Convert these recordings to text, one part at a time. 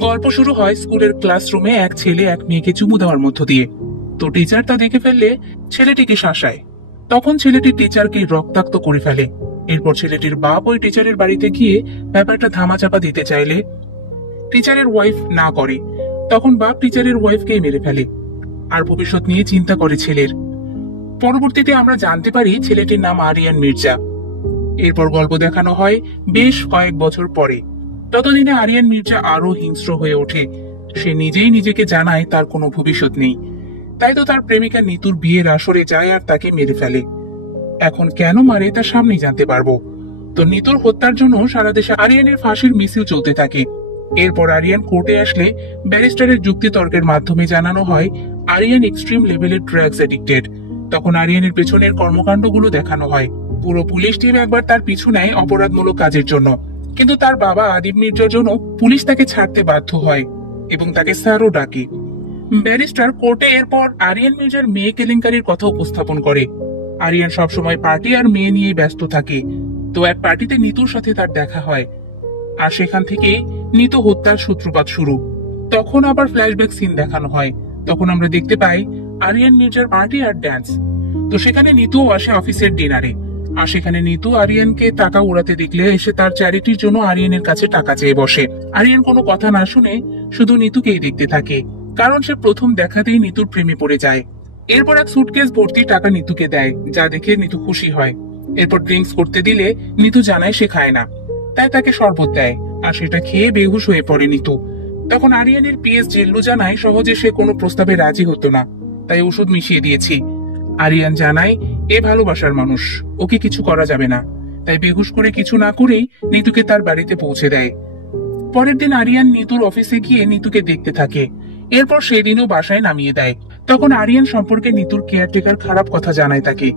গল্প শুরু হয় স্কুলের ক্লাসরুমে এক ছেলে এক মেয়েকে চুমু দেওয়ার মধ্য দিয়ে। তো টিচার তা দেখে ফেললে ছেলেটিকে শাসায়। তখন ছেলেটি টিচারকে রক্তাক্ত করে ফেলে। এরপর ছেলেটির বাপ ওই টিচারের বাড়িতে গিয়ে ব্যাপারটা ধামাচাপা দিতে চাইলে টিচারের ওয়াইফ না করে। তখন বাপ টিচারের ওয়াইফকেই মেরে ফেলে। আর ভবিষ্যৎ নিয়ে চিন্তা করে ছেলের। পরবর্তীতে আমরা জানতে পারি ছেলেটির নাম আরিয়ান মির্জা। এরপর গল্প দেখানো হয় বেশ কয়েক বছর পরে। ততদিনে আরিয়ান মির্জা আরো হিংস্র হয়ে ওঠে। সে নিজেই নিজেকে জানায় তার কোনো ভবিষ্যৎ নেই। তাই তো তার প্রেমিকা নিতুর বিয়ের আসরে যায় আর তাকে মেরে ফেলে। এখন কেন মারে তা সামনেই জানতে পারবো। তো নিতুর হত্যার জন্য সারা দেশে আরিয়ানের ফাঁসির মিছিল চলতে থাকে। এরপর আরিয়ান কোর্টে আসলে ব্যারিস্টারের যুক্তিতর্কের মাধ্যমে জানানো হয় আরিয়ান এক্সট্রিম লেভেলের ড্রাগস এডিক্টেড। তখন আরিয়ানের পেছনের কর্মকাণ্ডগুলো দেখানো হয়। পুরো পুলিশ টিম একবার তার পিছু নেয় অপরাধমূলক কাজের জন্য, কিন্তু তার বাবা আদিব মির্জার জন্য পুলিশ তাকে ছাড়তে বাধ্য হয় এবং তাকে স্যারও ডাকে। ব্যারিস্টার কোর্টে এরপর আরিয়ান মির্জার মেয়ে কেলেঙ্কারির কথা উপস্থাপন করে। আরিয়ান সবসময় পার্টি আর মেয়ে নিয়ে ব্যস্ত থাকে। তো এক পার্টিতে নিতুর সাথে তার দেখা হয়, আর সেখান থেকে নিতু হত্যার সূত্রপাত শুরু। তখন আবার ফ্ল্যাশব্যাক সিন দেখানো হয়। তখন আমরা দেখতে পাই আরিয়ান মির্জার পার্টি আর ড্যান্স। তো সেখানে নিতুও আসে অফিসের ডিনারে। আর সেখানে নিতু আরিয়ানকে টাকা উড়াতে দেখলে এসে তার চ্যারিটির জন্য আরিয়ানের কাছে টাকা চেয়ে বসে। আরিয়ান কোনো কথা না শুনে শুধু নিতুকেই দেখতে থাকে, কারণ সে প্রথম দেখাতেই নিতুর প্রেমে পড়ে যায়। এরপর এক সুটকেস ভর্তি টাকা নিতুকে দেয়, যা দেখে নিতু খুশি হয়। এরপর ড্রিঙ্কস করতে দিলে নিতু জানায় সে খায় না, তাই তাকে শরবত দেয়, আর সেটা খেয়ে বেহুশ হয়ে পড়ে নিতু। তখন আরিয়ানের পিএস জেল্লু জানায় সহজে সে কোনো প্রস্তাবে রাজি হতো না, তাই ওষুধ মিশিয়ে দিয়েছি। আরিয়ান জানায় এ ভালোবাসার মানুষ, ওকে কিছু করা যাবে না, তাই বেহুশ করে কিছু না করেই নিতুকে তার বাড়িতে পৌঁছে দেয়। পরের দিন আরিয়ান নিতুর অফিসে গিয়ে নিতুকে দেখতে থাকে। এরপর সেদিনও বাসায় নামিয়ে দেয়। তখন আরিয়ান সম্পর্কে নিতুর কেয়ারটেকার খারাপ কথা জানায় তাকে।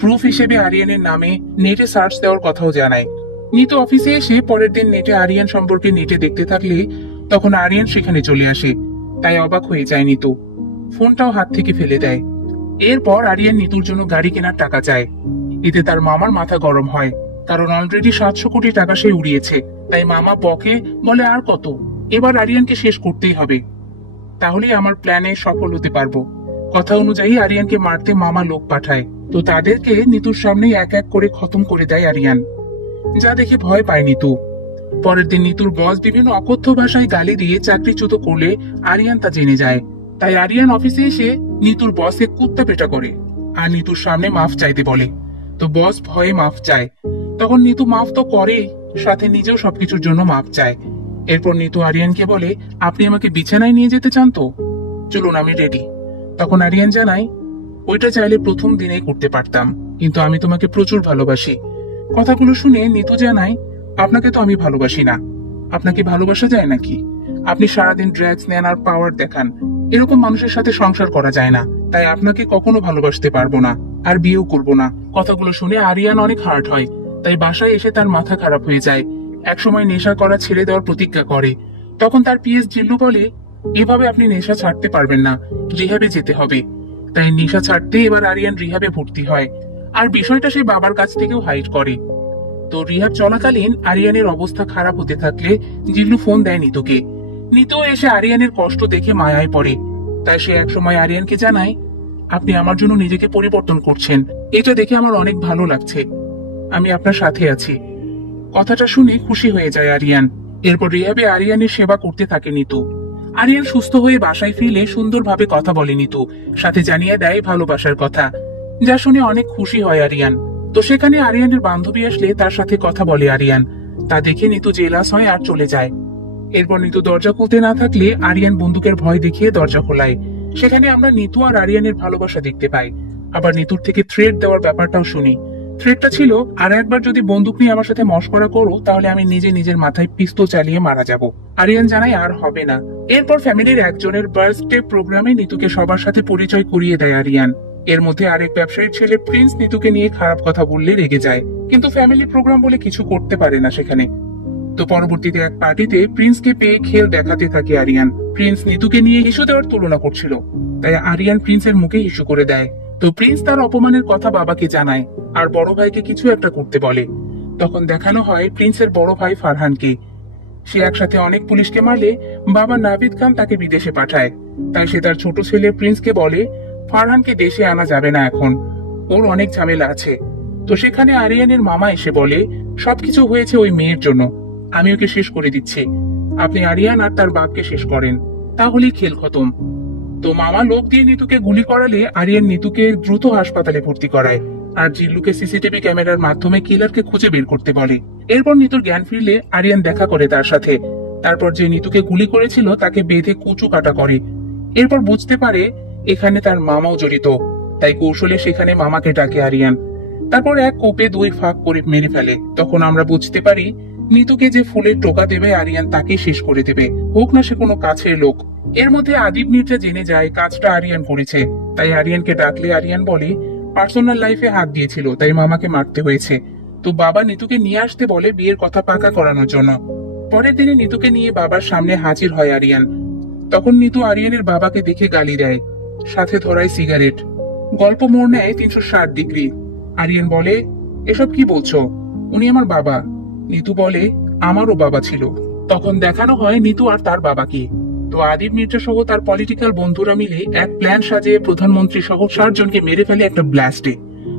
প্রুফ হিসেবে আরিয়ানের নামে নেটে সার্চ দেওয়ার কথাও জানায়। নিতু অফিসে এসে পরের দিন নেটে আরিয়ান সম্পর্কে নেটে দেখতে থাকলে তখন আরিয়ান সেখানে চলে আসে। তাই অবাক হয়ে যায় নিতু, ফোনটাও হাত থেকে ফেলে দেয়। এরপর আরিয়ান নিতুর জন্য গাড়ি কেনার টাকা চায়। এতে তার মামার মাথা গরম হয়, কারণ অলরেডি 700 কোটি টাকা সে উড়িয়েছে। তাই মামা বকে, বলে আর কত, এবার আরিয়ানকে শেষ করতেই হবে, তাহলেই আমার প্ল্যানে সফল হতে পারবো। কথা অনুযায়ী আরিয়ানকে মারতে মামা লোক পাঠায়। তো তাদেরকে নিতুর সামনে এক এক করে খতম করে দেয় আরিয়ান, যা দেখে ভয় পায় নিতু। পরের দিন নিতুর বস বিভিন্ন অকথ্য ভাষায় গালি দিয়ে চাকরিচ্যুত করলে আরিয়ান তা জেনে যায়। তাই আরিয়ান অফিসে এসে নিতুর বসে কুত্তা পেটা করে আর নিতুর সামনে মাফ চাইতে বলে। তো বস ভয়ে মাফ চায়। তখন নিতু মাফ তো করে, সাথে নিজেও সবকিছুর জন্য মাফ চায়। এরপর নিতু আরিয়ানকে বলে, আপনি আমাকে বিছানায় নিয়ে যেতে চান তো? চলুন, আমি রেডি। তখন আরিয়ান জানায়, ওইটা চাইলে প্রথম দিনেই করতে পারতাম, কিন্তু আমি তোমাকে প্রচুর ভালোবাসি। কথাগুলো শুনে নিতু জানায়, আপনাকে তো আমি ভালোবাসি না। আপনাকে ভালোবাসা যায় নাকি? আপনি সারাদিন ড্রাগস নেন আর পাওয়ার দেখান, এরকম মানুষের সাথে সংসার করা যায় না। তাই আপনাকে কখনো ভালোবাসতে পারবো না, আর বিয়েও করবো না। কথাগুলো শুনে আরিয়ান অনেক হার্ট হয়। তাই বাসায় এসে তার মাথা খারাপ হয়ে যায়। একসময় নেশা করা ছেড়ে দেওয়ার প্রতিজ্ঞা করে। তখন তার পিএস জিল্লু বলে, এভাবে আপনি নেশা ছাড়তে পারবেন না, রিহাবে যেতে হবে। তাই নেশা ছাড়তে এবার আরিয়ান রিহাবে ভর্তি হয়। আর বিষয়টা সে বাবার কাছ থেকেও হাইড করে। তো রিহাব চলাকালীন আরিয়ানের অবস্থা খারাপ হতে থাকলে জিল্লু ফোন দেয় নিতুকে। নিতু এসে আরিয়ানের কষ্ট দেখে মায়ায় পড়ে। তাই সে একসময় আরিয়ানকে জানায়, আপনি আমার জন্য নিজেকে পরিবর্তন করছেন, এটা দেখে আমার অনেক ভালো লাগছে, আমি আপনার সাথে আছি। কথাটা শুনে খুশি হয়ে যায় আরিয়ান। এরপর রিহাবে আরিয়ানের সেবা করতে থাকে নিতু। আরিয়ান সুস্থ হয়ে বাসায় ফিরলে সুন্দরভাবে কথা বলে নিতু, সাথে জানিয়ে দেয় ভালোবাসার কথা, যা শুনে অনেক খুশি হয় আরিয়ান। তো সেখানে আরিয়ানের বান্ধবী আসলে তার সাথে কথা বলে আরিয়ান। তা দেখে নিতু জেলাস হয় আর চলে যায়। এরপর নিতু দরজা খুলতে না থাকলে আরিয়ান বন্দুকের ভয় দেখিয়ে দরজা খোলায়। সেখানে আমরা নিতু আর আরিয়ানের ভালোবাসা দেখতে পাই। আবার নিতুর থেকে থ্রেট দেওয়ার ব্যাপারটাও শুনি। থ্রেটটা ছিল, আর একবার যদি বন্দুক নিয়ে আমার সাথে মশকরা করো তাহলে আমি নিজের মাথায় পিস্তল চালিয়ে মারা যাব। আরিয়ান জানায় আর হবে না। এরপর ফ্যামিলির একজনের বার্থডে প্রোগ্রামে নিতুকে সবার সাথে পরিচয় করিয়ে দেয় আরিয়ান। এর মধ্যে আরেক ব্যবসায়ীর ছেলে প্রিন্স নিতুকে নিয়ে খারাপ কথা বললে রেগে যায়, কিন্তু ফ্যামিলি প্রোগ্রাম বলে কিছু করতে পারে না সেখানে। তো পরবর্তীতে এক পার্টিতে প্রিন্সকে পেয়ে খেল দেখাতে থাকে আরিয়ান। প্রিন্স নিতুকে নিয়ে ইস্যু দেওয়ার তুলনা করছিল, তাই আরিয়ান প্রিন্সের মুখে ইস্যু করে দেয়। তো প্রিন্স তার অপমানের কথা বাবাকে জানায় আর বড় ভাইকে কিছু একটা করতে বলে। তখন দেখানো হয় প্রিন্সের বড় ভাই ফারহানকে। সে একসাথে অনেক পুলিশকে মারলে বাবা নাভিদ খান তাকে বিদেশে পাঠায়। তাই সে তার ছোট ছেলে প্রিন্সকে বলে ফারহানকে দেশে আনা যাবে না এখন, ওর অনেক ঝামেলা আছে। তো সেখানে আরিয়ানের মামা এসে বলে সবকিছু হয়েছে ওই মেয়ের জন্য, আমি ওকে শেষ করে দিচ্ছি, আপনি আরিয়ান আর তার বাপকে শেষ করেন, তাহলেই খেল খতম। তো মামা লোক দিয়ে নিতুকে গুলি করালে আরিয়ান নিতুকে দ্রুত হাসপাতালে ভর্তি করায় আর জিল্লুকে সিসিটিভি ক্যামেরার মাধ্যমে কিলারকে খুঁজে বের করতে বলে। এরপর নিতুর জ্ঞান ফিরলে আরিয়ান দেখা করে তার সাথে। তারপর যে নিতুকে গুলি করেছিল তাকে বেঁধে কুচু কাটা করে। এরপর বুঝতে পারে এখানে তার মামাও জড়িত, তাই কৌশলে সেখানে মামাকে ডাকে আরিয়ান। তারপর এক কোপে দুই ফাঁক করে মেরে ফেলে। তখন আমরা বুঝতে পারি নিতুকে যে ফুলের টোকা দেবে আরিয়ান তাকে শেষ করে দেবে, হোক না সে কোনো কাছের লোক। এর মধ্যে আদিব মির্জা জেনে যায় কাজটা আরিয়ান করেছে, তাই আরিয়ানকে ডাকলে আরিয়ান বলে পার্সোনাল লাইফে হাত দিয়েছিল তাই মামাকে মারতে হয়েছে। তো বাবা নিতুকে নিয়ে আসতে বলে বিয়ের কথা পাকা করানোর জন্য। পরের দিনে নিতুকে নিয়ে বাবার সামনে হাজির হয় আরিয়ান। তখন নিতু আরিয়ানের বাবাকে দেখে গালি দেয়, সাথে ধরায় সিগারেট। গল্প মোড় নেয় 360 ডিগ্রি। আরিয়ান বলে এসব কি বলছো, উনি আমার বাবা। নিতু বলে আমারও বাবা ছিল। তখন দেখানো হয় নিতু আর তার বাবাকে। তো আদিব মির্জা সহ তার পলিটিক্যাল বন্ধুরা মিলে এক প্ল্যান সাজিয়ে প্রধানমন্ত্রী সহ 60 জনকে মেরে ফেলে একটা ব্লাস্টে।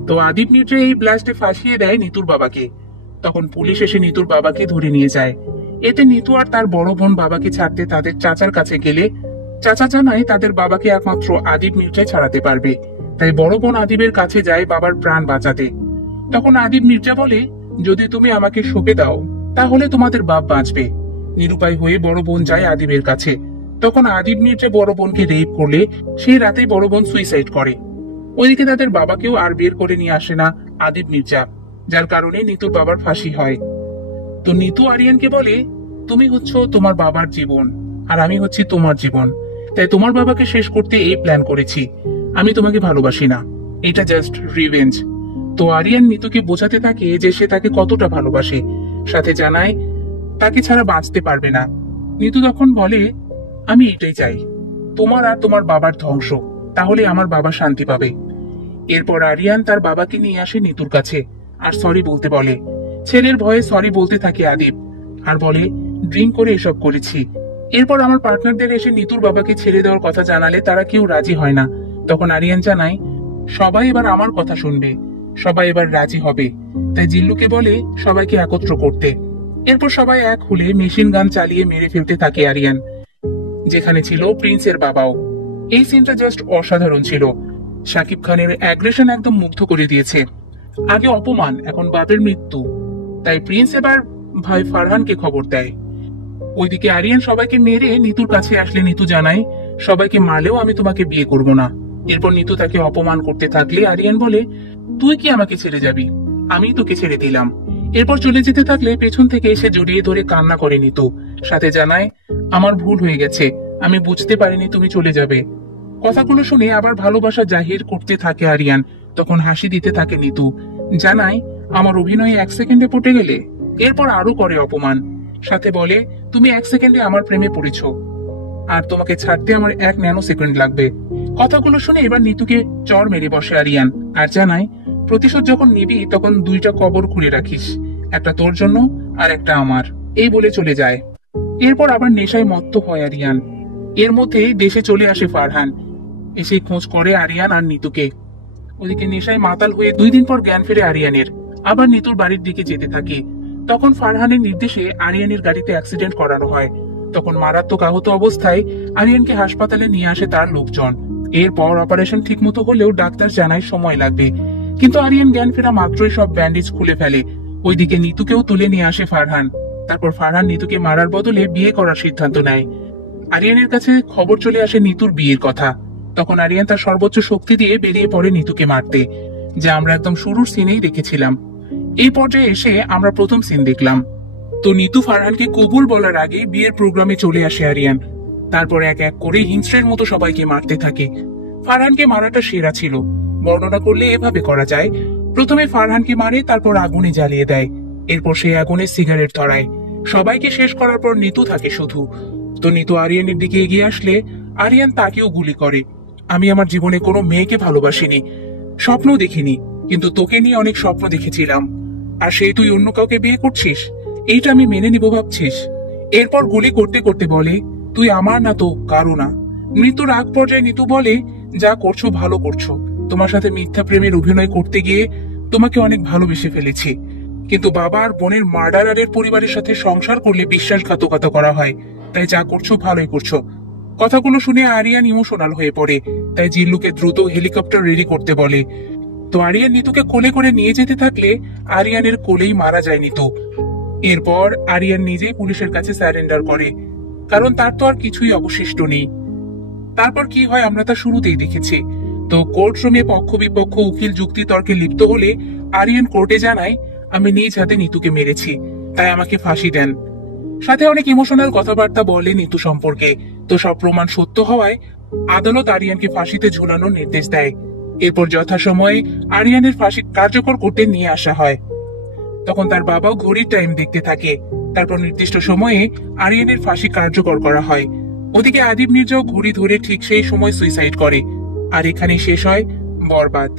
তো আদিব মির্জা এই ব্লাস্টে ফাঁসিয়ে দেয় নিতুর বাবাকে। তখন পুলিশ এসে নিতুর বাবাকে ধরে নিয়ে যায়। এতে নিতু আর তার বড় বোন বাবাকে ছাড়তে তাদের চাচার কাছে গেলে চাচা জানায় তাদের বাবাকে একমাত্র আদিব মির্জাই ছাড়াতে পারবে। তাই বড় বোন আদিবের কাছে যায় বাবার প্রাণ বাঁচাতে। তখন আদিব মির্জা বলে যদি তুমি আমাকে সঁপে দাও তাহলে তোমাদের বাপ বাঁচবে। নিরুপায় হয়ে বড় বোন যায় আদিবের কাছে। তখন আদিব মির্জা বড় বোনকে রেপ করলে সেই রাতেই বড় বোন সুইসাইড করে। ওইদিকে তাদের বাবাকেও আর বের করে নিয়ে আসে না আদিব মির্জা, যার কারণে নিতুর বাবার ফাঁসি হয়। তো নিতু আরিয়ানকে বলে তুমি হচ্ছ তোমার বাবার জীবন আর আমি হচ্ছি তোমার জীবন, তাই তোমার বাবাকে শেষ করতে এই প্ল্যান করেছি। আমি তোমাকে ভালোবাসি না, এটা জাস্ট রিভেঞ্জ। তো আরিয়ান নিতুকে বোঝাতে থাকে যে সে তাকে কতটা ভালোবাসে, সাথে জানায় তাকে ছাড়া বাঁচতে পারবে না। নিতু তখন বলে আমি এটাই চাই, তোমার আর তোমার বাবার ধ্বংস, তাহলে আমার বাবা শান্তি পাবে। এরপর আরিয়ান তার বাবাকে নিয়ে আসে নিতুর কাছে আর সরি বলতে বলে। ছেলের ভয়ে সরি বলতে থাকে আদিব আর বলে ড্রিঙ্ক করে এসব করেছি। এরপর আমার পার্টনারদের এসে নিতুর বাবাকে ছেড়ে দেওয়ার কথা জানালে তারা কেউ রাজি হয় না। তখন আরিয়ান জানায় সবাই এবার আমার কথা শুনবে, সবাই এবার রাজি হবে। তাই জিল্লুকে বলে সবাইকে একত্র করতে। এরপর সবাই এক হলে মেশিন গান চালিয়ে মেরে ফেলতে থাকে আরিয়ান, যেখানে ছিল প্রিন্সের বাবাও। এই সিনটা জাস্ট অসাধারণ ছিল। শাকিব খানের অ্যাগ্রেশন একদম মুগ্ধ করে দিয়েছে। আগে অপমান, এখন বাপের মৃত্যু। তাই প্রিন্স এবার ভাই ফারহানকে খবর দেয়। ওইদিকে আরিয়ান সবাইকে মেরে নিতুর কাছে আসলে নিতু জানায় সবাইকে মারলেও আমি তোমাকে বিয়ে করব না। এরপর নিতু তাকে অপমান করতে থাকলে আরিয়ান বলে তুই কি আমাকে ছেড়ে যাবি, আমি তোকে ছেড়ে দিলাম। এরপর চলে যেতে থাকলে পেছন থেকে এসে জড়িয়ে ধরে কান্না করে নিতু, সাথে জানায় আমার ভুল হয়ে গেছে, আমি বুঝতে পারিনি তুমি চলে যাবে। কথাগুলো শুনে আবার ভালোবাসা জাহির করতে থাকে আরিয়ান। তখন হাসি দিতে থাকে নিতু, জানায় আমার অভিনয়ে 1 সেকেন্ডে পটে গেলে। এরপর আরো করে অপমান, সাথে বলে তুমি 1 সেকেন্ডে আমার প্রেমে পড়েছ আর তোমাকে ছাড়তে আমার 1 ন্যানো সেকেন্ড লাগবে। কথাগুলো শুনে এবার নিতুকে চর মেরে বসে আরিয়ান আর জানায় প্রতিশোধ যখন নিবি তখন 2টা কবর খুলে রাখিস, একটা তোর জন্য আর একটা আমার। এই বলে চলে যায়। এরপর আবার নেশায় মত্ত হয় আরিয়ান। এর মধ্যে দেশে চলে আসে ফারহান, এসে খোঁজ করে আরিয়ান আর নিতুকে। ওদিকে নেশায় মাতাল হয়ে 2 দিন পর জ্ঞান ফিরে আরিয়ানের। আবার নিতুর বাড়ির দিকে যেতে থাকে। তখন ফারহানের নির্দেশে আরিয়ানের গাড়িতে অ্যাক্সিডেন্ট করানো হয়। তখন মারাত্মক আহত অবস্থায় আরিয়ানকে হাসপাতালে নিয়ে আসে তার লোকজন। এরপর অপারেশন ঠিক মতো হলেও ডাক্তার জানায় সময় লাগবে, কিন্তু আরিয়ান জ্ঞান ফেরা মাত্রই সব ব্যান্ডেজ খুলে ফেলে। ওইদিকে নিতুকেও তুলে নিয়ে আসে ফারহান। তারপর ফারহান নিতুকে মারার বদলে বিয়ে করার সিদ্ধান্ত নেয়। আরিয়ানের কাছে খবর চলে আসে নিতুর বিয়ের কথা। তখন আরিয়ান তার সর্বোচ্চ শক্তি দিয়ে বেরিয়ে পড়ে নিতুকে মারতে, যা আমরা একদম শুরুর সিনেই দেখেছিলাম। এই পর্যায়ে এসে আমরা প্রথম সিন দেখলাম। তো নিতু ফারহানকে কবুল বলার আগে বিয়ের প্রোগ্রামে চলে আসে আরিয়ান। তারপর এক এক করে হিংস্রের মতো সবাইকে মারতে থাকে। ফারহানকে মারাটা সেরা ছিল। বর্ণনা করলে এভাবে করা যায়, প্রথমে ফারহানকে মারে, তারপর আগুনে জ্বালিয়ে দেয়, এরপর সেই আগুনে সিগারেট ধরায়। সবাইকে শেষ করার পর নিতু থাকে শুধু। তো নিতু আরিয়ানের দিকে এগিয়ে আসলে আরিয়ান তাকেও গুলি করে। আমি আমার জীবনে কোনো মেয়েকে ভালোবাসিনি, স্বপ্ন দেখিনি, কিন্তু তোকে নিয়ে অনেক স্বপ্ন দেখেছিলাম। আর সেই তুই অন্য কাউকে বিয়ে করছিস, এইটা আমি মেনে নিব ভাবছিস? এরপর গুলি করতে করতে বলে, তুই আমার না তো কারো না। মৃত্যুর আগ পর্যায়ে নিতু বলে, যা করছো ভালো করছো। তোমার সাথে মিথ্যা প্রেমের অভিনয় করতে গিয়ে তোমাকে অনেক ভালোবেসে ফেলেছি, কিন্তু বাবা আর বোনের মার্ডারারের পরিবারের সাথে সংসার করলে বিশ্বাসঘাতকতা করা হয়। তাই যা করছো ভালোই করছো। কথাগুলো শুনে আরিয়ান ইমোশনাল হয়ে পড়ে। তাই জিল্লুকে দ্রুত হেলিকপ্টার রেডি করতে বলে। তো আরিয়ান নিতুকে কোলে করে নিয়ে যেতে থাকলে আরিয়ানের কোলেই মারা যায় নিতু। এরপর আরিয়ান নিজেই পুলিশের কাছে স্যারেন্ডার করে, কারণ তার তো আর কিছুই অবশিষ্ট নেই। তারপর কি হয় আমরা তা শুরুতেই দেখেছি। তো কোর্ট রুমে পক্ষ বিপক্ষ উকিল যুক্তি তর্কে লিপ্ত হলে আরিয়ান কোর্টে জানায়, আমি নিজ হাতে নিতুকে মেরেছি, তাই আমাকে ফাঁসি দেন। সাথে অনেক ইমোশনাল কথাবার্তা বলে নিতু সম্পর্কে। তো সব প্রমাণ সত্য হওয়ায় আদালত আরিয়ানকে ফাঁসিতে ঝুলানোর নির্দেশ দেয়। এরপর যথাসময়ে আরিয়ানের ফাঁসি কার্যকর করতে নিয়ে আসা হয়। তখন তার বাবাও ঘড়ির টাইম দেখতে থাকে। তারপর নির্দিষ্ট সময়ে আরিয়ানের ফাঁসি কার্যকর করা হয়। ওদিকে আদিব মির্জাও ঘড়ি ধরে ঠিক সেই সময় সুইসাইড করে। আর এখানেই শেষ হয় বরবাদ।